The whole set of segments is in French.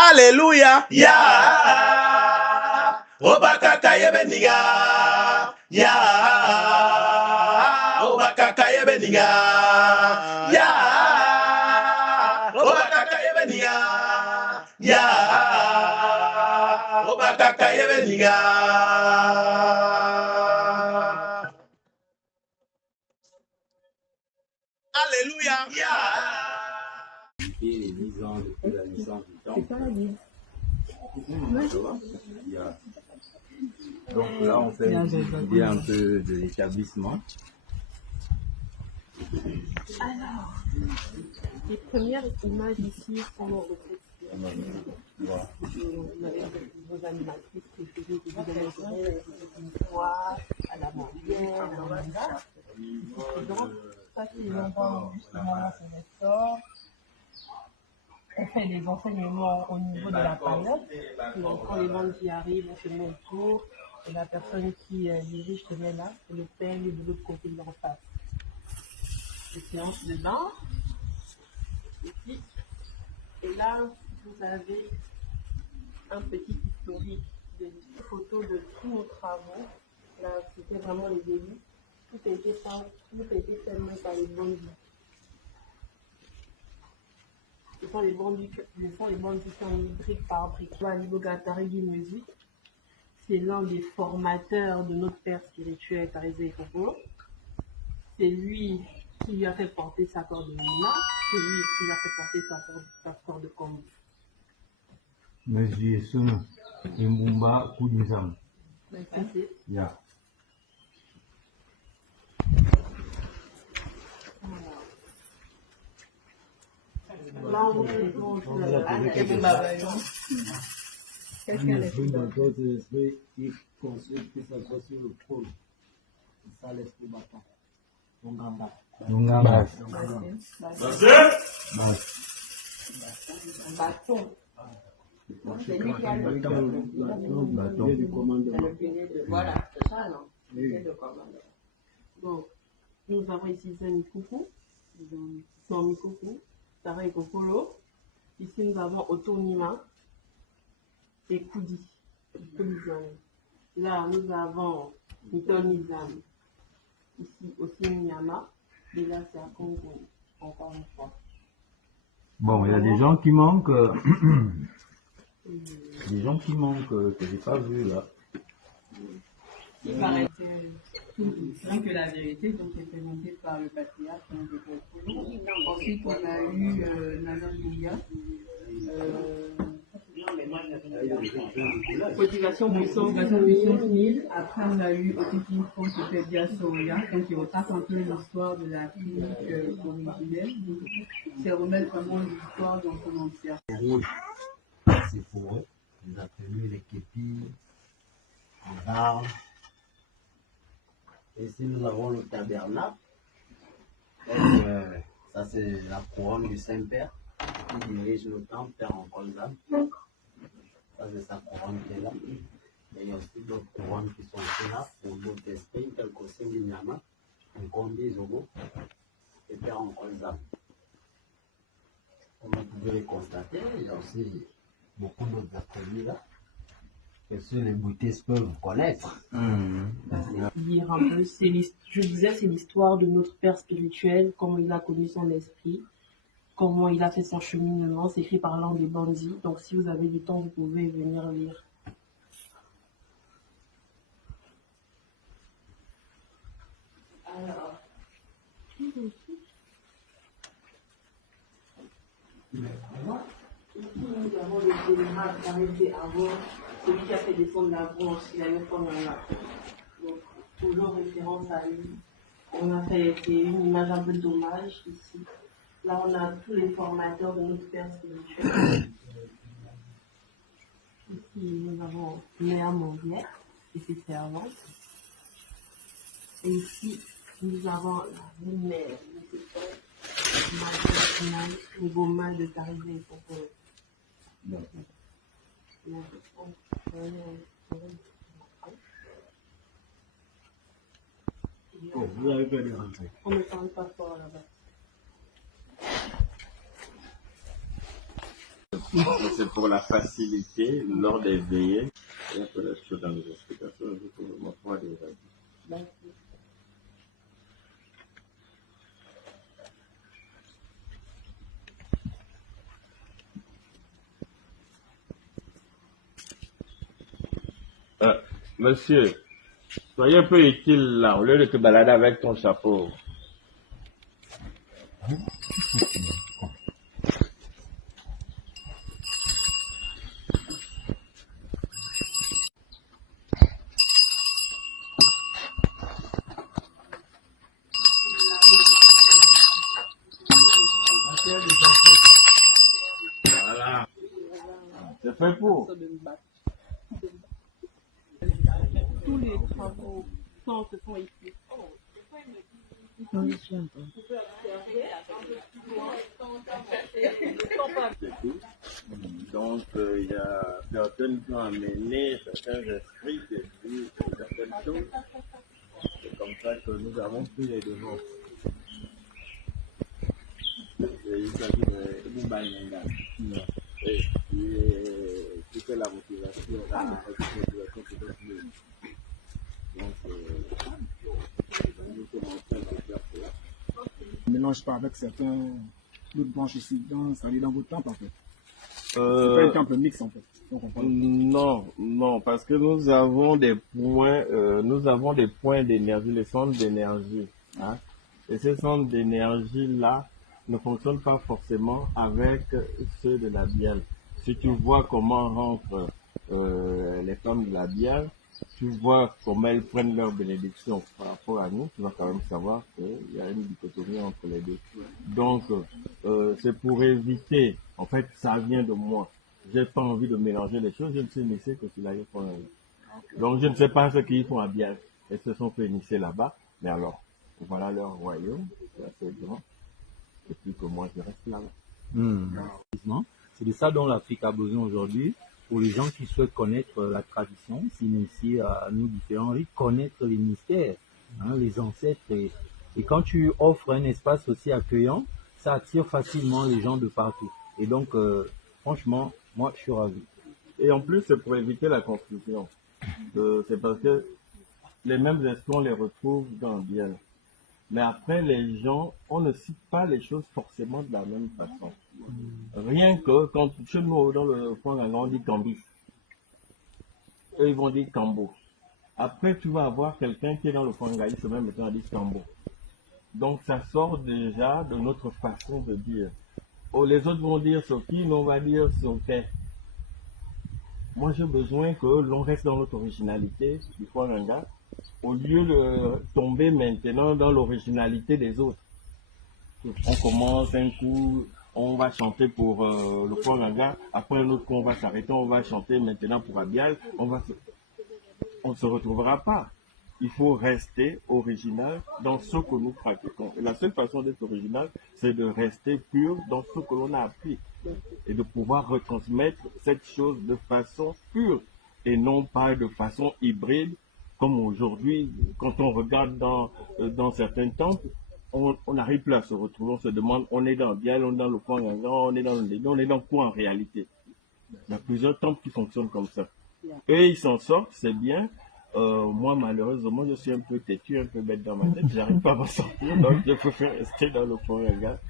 Alléluia. Ya. Obakaka yebeniga. Ya. Obakaka yebeniga. Ya. Obakaka yebeniga. Ya. Obakaka yebeniga. Alléluia. Ya. Les 10 ans depuis la naissance du temple. C'est pas la Bible. Donc là, on fait une idée un peu de l'établissement. Alors, les premières images ici sont nos recettes. On avait vos animatrices préférées qui vous avaient une fois à la bandière, à la manga. Et donc, ça c'est l'endroit où justement on restaure. On fait des enseignements au niveau de la période. Donc, quand les bandes qui arrivent, on se met autour. Et la personne qui dirige se met là. Et le père est de l'autre côté de face. Les séances de bain. Ici. Et là, vous avez un petit historique des photos de tous nos travaux. Là, c'était vraiment les débuts. Tout a été fait par les bandits. Ce sont les bandits qui sont mis brique par brique. Bogatari du musique, c'est l'un des formateurs de notre père spirituel, Tarizé Kokolo. C'est lui qui lui a fait porter sa corde de Nina, c'est lui qui lui a fait porter sa corde de Kombo. Monsieur Sono, Imbumba Koudizam. Yeah. Là, on il construit que ça soit sur le trône. C'est ça l'esprit battant. Lungamba. bâton. C'est lui qui a le voilà, c'est ça, non? Le commandement. Donc, nous avons ici Zani Koukou, Sami Koukou, Tara Kokolo. Ici, nous avons Otonima et Koudi. Là, nous avons Niton Nizam. Ici aussi Nyama. Et là, c'est à Congo, encore une fois. Bon, il y a des gens qui manquent. Des gens qui manquent que j'ai pas vu là. Il paraît rien que la vérité, donc est présentée par le patriarche. Ensuite, on a eu Nanan Lilia. Motivation puissance 1000. Après, on a eu Otiki Fon qui fait bien Soria, donc il retrace un peu l'histoire de la clinique originelle. C'est remettre vraiment l'histoire dans son entièreté. Rouge, c'est pour eux. Ils ont tenu les képis en barbe. Et ici, nous avons le tabernacle. Donc, ça, c'est la couronne du Saint-Père qui dirige le temple, Père en Kolzam. Ça, c'est sa couronne qui est là. Et il y a aussi d'autres couronnes qui sont aussi là pour d'autres esprits, tels qu'aussi Minyama, Nkombi, Zogo et Père en Kolzam. Comme vous pouvez les constater, il y a aussi beaucoup d'autres ateliers là que ceux les bouddhistes peuvent connaître. Dire un peu, je disais, c'est l'histoire de notre père spirituel, comment il a connu son esprit, comment il a fait son cheminement. C'est écrit par l'un des bandits. Donc, si vous avez du temps, vous pouvez venir lire. Alors, ici, nous avons le général qui a été avant, celui qui a fait descendre la branche, il a mis comme un là. Donc, toujours référence à lui. On a fait une image un peu d'hommage ici. Là, on a tous les formateurs de notre père spirituel. Ici, nous avons Léa Mondière et ses servantes. Et ici, nous avons la mère de ses pères, nouveau mal de Tarizé pour Vous avez pas de rentrer. on ne parle pas fort là-bas. C'est pour la facilité lors des veillées. Il y a peut-être chose dans les explications, je peux vous montrer déjà. Monsieur, soyez un peu utile là, au lieu de te balader avec ton chapeau. Voilà. C'est fait pour. Tous les travaux se font ici. C'est tout. Donc, il y a certaines qui ont amené certains esprits, des vues, certaines choses. C'est comme ça que nous avons pris les devants. Il s'agit de Moubaïnga. Et c'était la motivation, la motivation peut-être mieux. Donc, nous commençons à faire cela. Ne mélange pas avec certains d'autres branches ici, c'est-à-dire dans votre temple en fait. C'est pas un temple mix en fait. Non, parce que nous avons des points d'énergie, les centres d'énergie. Hein? Et ces centres d'énergie-là ne fonctionnent pas forcément avec ceux de la Bielle. Si tu vois comment rentrent les femmes de la Bielle, tu vois comment elles prennent leur bénédiction par rapport à nous, tu vas quand même savoir qu'il y a une dichotomie entre les deux. Donc, c'est pour éviter, en fait, ça vient de moi. J'ai pas envie de mélanger les choses, je ne sais initier que cela y font. Donc, je ne sais pas ce qu'ils font à Bielle. Elles se sont fait initier là-bas, mais alors, voilà leur royaume, c'est assez grand, et puis que moi, je reste là-bas. C'est de ça dont l'Afrique a besoin aujourd'hui. Pour les gens qui souhaitent connaître la tradition, s'initier à nos différents rites, connaître les mystères, hein, les ancêtres. Et quand tu offres un espace aussi accueillant, ça attire facilement les gens de partout. Et donc, franchement, moi, je suis ravi. Et en plus, c'est pour éviter la confusion. C'est parce que les mêmes esprits, on les retrouve dans Bielle. Mais après, les gens, on ne cite pas les choses forcément de la même façon. Rien que quand chez nous, dans le Fouanganga, on dit Cambis. Eux, ils vont dire Cambo. Après, tu vas avoir quelqu'un qui est dans le Fouanganga, il se met maintenant à dire Cambo. Donc, ça sort déjà de notre façon de dire. Oh, les autres vont dire Sophie, mais on va dire Sophie. Moi, j'ai besoin que l'on reste dans notre originalité du Fouanganga, au lieu de tomber maintenant dans l'originalité des autres. On commence un coup, on va chanter pour le Fouanganga, après un autre coup, on va s'arrêter, on va chanter maintenant pour Abial, on ne se retrouvera pas. Il faut rester original dans ce que nous pratiquons. Et la seule façon d'être original, c'est de rester pur dans ce que l'on a appris et de pouvoir retransmettre cette chose de façon pure et non pas de façon hybride comme aujourd'hui. Quand on regarde dans certains temples, on n'arrive plus à se retrouver. On se demande, on est dans Biel, on est dans le Fouanganga, on est dans le Léno, on est dans quoi en réalité? Il y a plusieurs temples qui fonctionnent comme ça. Eux, ils s'en sortent, c'est bien. Moi, malheureusement, je suis un peu têtu, un peu bête dans ma tête. J'arrive pas à m'en sortir, donc je préfère rester dans le Fouanganga.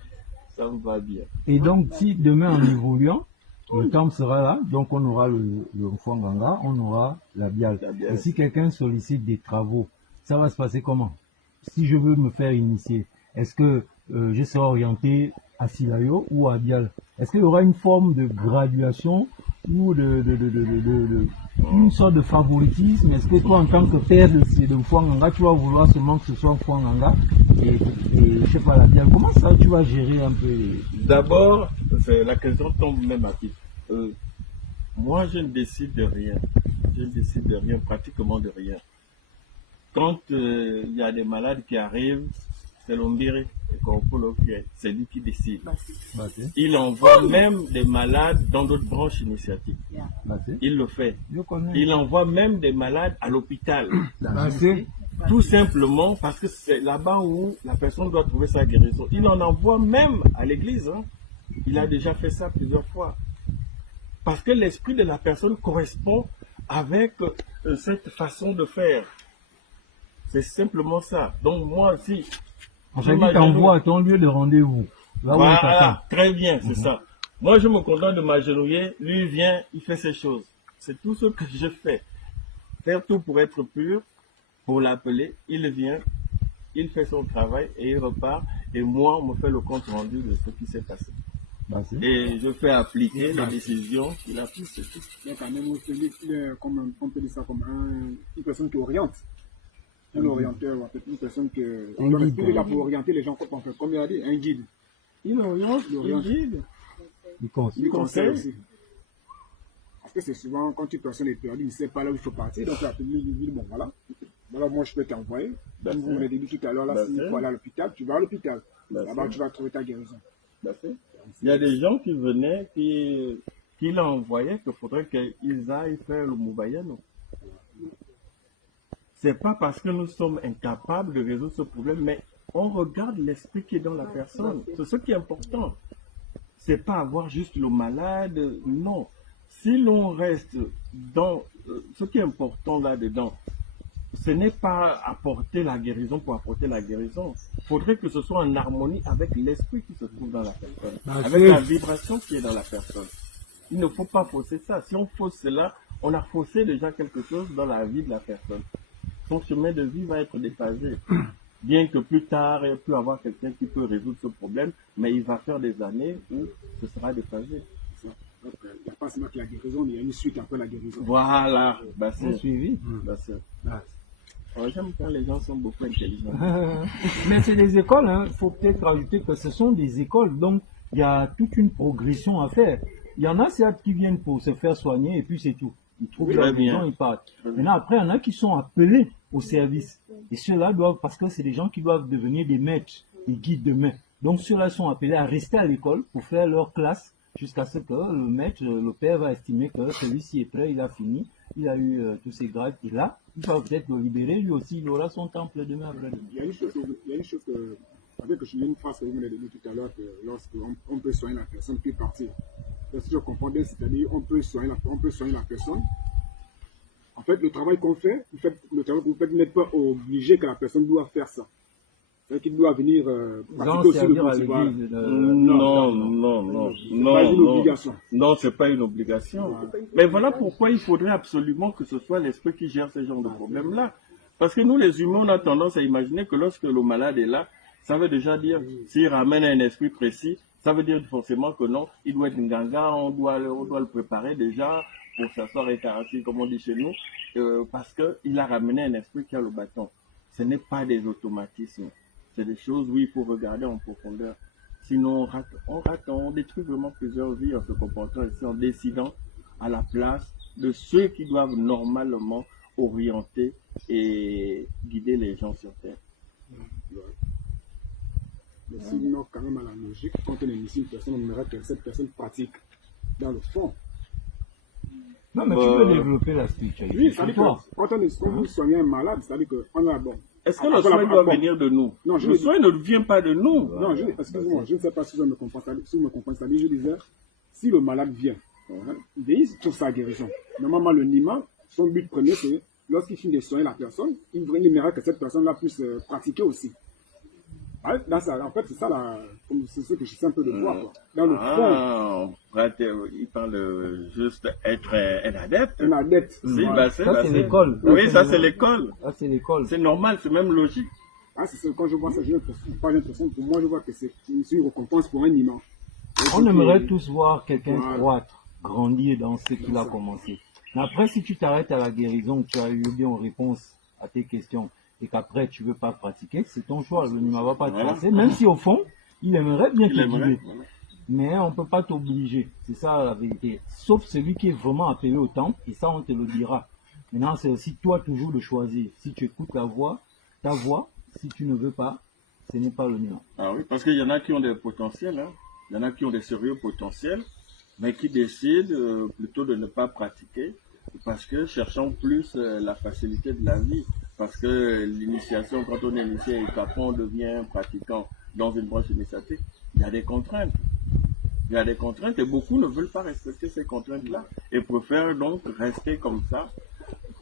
Ça me va bien. Et donc, si demain, en évoluant, le temple sera là, donc on aura le Fouanganga, on aura la Biale. Et si quelqu'un sollicite des travaux, ça va se passer comment? Si je veux me faire initier, est-ce que je serai orienté à Silayo ou à Biale? Est-ce qu'il y aura une forme de graduation ou une sorte de favoritisme? Est-ce que toi, en tant que père de Fouanganga, tu vas vouloir seulement que ce soit Fouanganga et je sais pas, la Biale? Comment ça tu vas gérer un peu? D'abord, la question tombe même à pied. Moi, je ne décide de rien. Je ne décide de rien, pratiquement de rien. Quand il y a des malades qui arrivent, c'est l'Ombiré, c'est lui qui décide. Il envoie même des malades dans d'autres branches initiatiques. Il le fait. Il envoie même des malades à l'hôpital. Tout simplement parce que c'est là-bas où la personne doit trouver sa guérison. Il en envoie même à l'église. Hein. Il a déjà fait ça plusieurs fois. parce que l'esprit de la personne correspond avec cette façon de faire. C'est simplement ça. Donc moi, si... En fait, il t'envoie à ton lieu de rendez-vous. Là où il t'attend. Voilà, très bien, c'est ça. Moi, je me contente de m'agenouiller, lui il vient, il fait ses choses. C'est tout ce que je fais. Faire tout pour être pur, pour l'appeler, il vient, il fait son travail et il repart. Et moi, on me fait le compte rendu de ce qui s'est passé. Et je fais appliquer les décisions qu'il a prises, c'est tout. Il y a quand même aussi, comme on peut dire ça comme une personne qui oriente. Un orienteur, en fait, une personne qui est là pour orienter les gens, comme il a dit, un guide. Il oriente, il guide. Il conseille aussi. Parce que c'est souvent quand une personne est perdue, il ne sait pas là où il faut partir, donc il dit bon voilà, moi je peux t'envoyer. Comme vous m'avez dit tout à l'heure, là, s'il faut aller à l'hôpital, tu vas à l'hôpital. Là-bas, tu vas trouver ta guérison. Il y a des gens qui venaient, qui l'envoyaient, qu'il faudrait qu'ils aillent faire le Moubayano. C'est pas parce que nous sommes incapables de résoudre ce problème, mais on regarde l'esprit qui est dans la personne. C'est ce qui est important. C'est pas avoir juste le malade, non. Si l'on reste dans ce qui est important là-dedans, ce n'est pas apporter la guérison pour apporter la guérison. Il faudrait que ce soit en harmonie avec l'esprit qui se trouve dans la personne, avec la vibration qui est dans la personne. Il ne faut pas fausser ça. Si on fausse cela, on a faussé déjà quelque chose dans la vie de la personne. Son chemin de vie va être déphasé. Bien que plus tard, il peut y avoir quelqu'un qui peut résoudre ce problème, mais il va faire des années où ce sera déphasé. Donc, il n'y a pas seulement que la guérison, il y a une suite après la guérison. Voilà. C'est suivi. J'aime quand les gens sont beaucoup intelligents. Mais c'est des écoles, hein. Il faut peut-être rajouter que ce sont des écoles, donc il y a toute une progression à faire. Il y en a certes qui viennent pour se faire soigner et puis c'est tout. Ils trouvent leur maison, ils partent. Maintenant, après, il y en a qui sont appelés au service. Et ceux-là doivent, parce que c'est des gens qui doivent devenir des maîtres, des guides demain. Donc ceux-là sont appelés à rester à l'école pour faire leur classe jusqu'à ce que le maître, le père va estimer que celui-ci est prêt, il a fini, il a eu tous ses grades, et là, il va peut-être le libérer, lui aussi, il aura son temple demain après. Il y a une chose que, avec une phrase que vous m'avez dit tout à l'heure, que lorsqu'on peut soigner la personne puis partir. Si je comprends bien, c'est-à-dire on peut soigner la personne. En fait, le travail qu'on fait, le travail que vous faites, vous n'êtes pas obligé que la personne doit faire ça. C'est-à-dire qu'il doit venir pratiquer aussi le cultivar. Non, c'est pas une obligation. Mais voilà pourquoi il faudrait absolument que ce soit l'esprit qui gère ce genre de problème-là. Parce que nous, les humains, on a tendance à imaginer que lorsque le malade est là, ça veut déjà dire, s'il ramène un esprit précis, ça veut dire forcément que non, il doit être une ganga, on doit le préparer déjà pour s'asseoir et caresser, comme on dit chez nous, parce qu'il a ramené un esprit qui a le bâton. Ce n'est pas des automatismes. C'est des choses où il faut regarder en profondeur. Sinon, on détruit vraiment plusieurs vies en se comportant ici, en décidant à la place de ceux qui doivent normalement orienter et guider les gens sur Terre. Mais sinon, quand même, à la logique, quand on initie une personne, on aimerait que cette personne pratique dans le fond. Non, mais tu peux développer la spiritualité. Oui, ça veut dire que quand vous soignez un malade, c'est-à-dire qu'on a bon. Est-ce que le soin doit venir de nous? Non, le soin ne vient pas de nous. Non, excusez-moi, je ne sais pas si vous me comprenez. Je disais, si le malade vient, il trouve sa guérison. Normalement, le Nima, son but premier, c'est lorsqu'il finit de soigner la personne, il aimerait que cette personne-là puisse pratiquer aussi. Là, ça, en fait, c'est ça, c'est ce que j'essaie un peu de voir. Quoi. Dans le fond. Il parle juste être un adepte. Un adepte. Ça, c'est l'école. Oui, ça, c'est l'école. Ça, c'est l'école. C'est normal, c'est même logique. Quand je vois ça, j'ai l'impression, pour moi, je vois que c'est une récompense pour un imam. On aimerait tous voir quelqu'un croître, grandir dans ce qu'il a commencé. Mais après, si tu t'arrêtes à la guérison, tu as eu bien en réponse à tes questions, et qu'après tu veux pas pratiquer, c'est ton choix. Le Nima va pas te forcer, même si au fond, il aimerait bien te guider. Mais on peut pas t'obliger. C'est ça la vérité. Sauf celui qui est vraiment appelé au temple, et ça on te le dira. Maintenant, c'est aussi toi toujours de choisir. Si tu écoutes ta voix, si tu ne veux pas, ce n'est pas le Nima. Ah oui, parce qu'il y en a qui ont des potentiels, hein. Il y en a qui ont des sérieux potentiels, mais qui décident plutôt de ne pas pratiquer, parce que cherchant plus la facilité de la vie. Parce que l'initiation, quand on est initié et qu'après on devient pratiquant dans une branche initiatique, il y a des contraintes. Il y a des contraintes et beaucoup ne veulent pas respecter ces contraintes-là et préfèrent donc rester comme ça,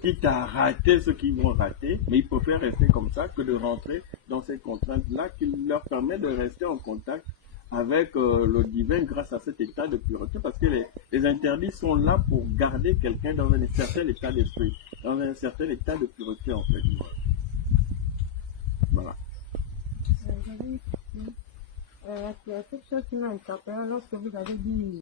quitte à rater ce qu'ils vont rater, mais ils préfèrent rester comme ça que de rentrer dans ces contraintes-là qui leur permettent de rester en contact avec le divin grâce à cet état de pureté, parce que les interdits sont là pour garder quelqu'un dans un certain état d'esprit, dans un certain état de pureté en fait. Voilà. Il y a quelque chose qui m'a interpellé lorsque vous avez dit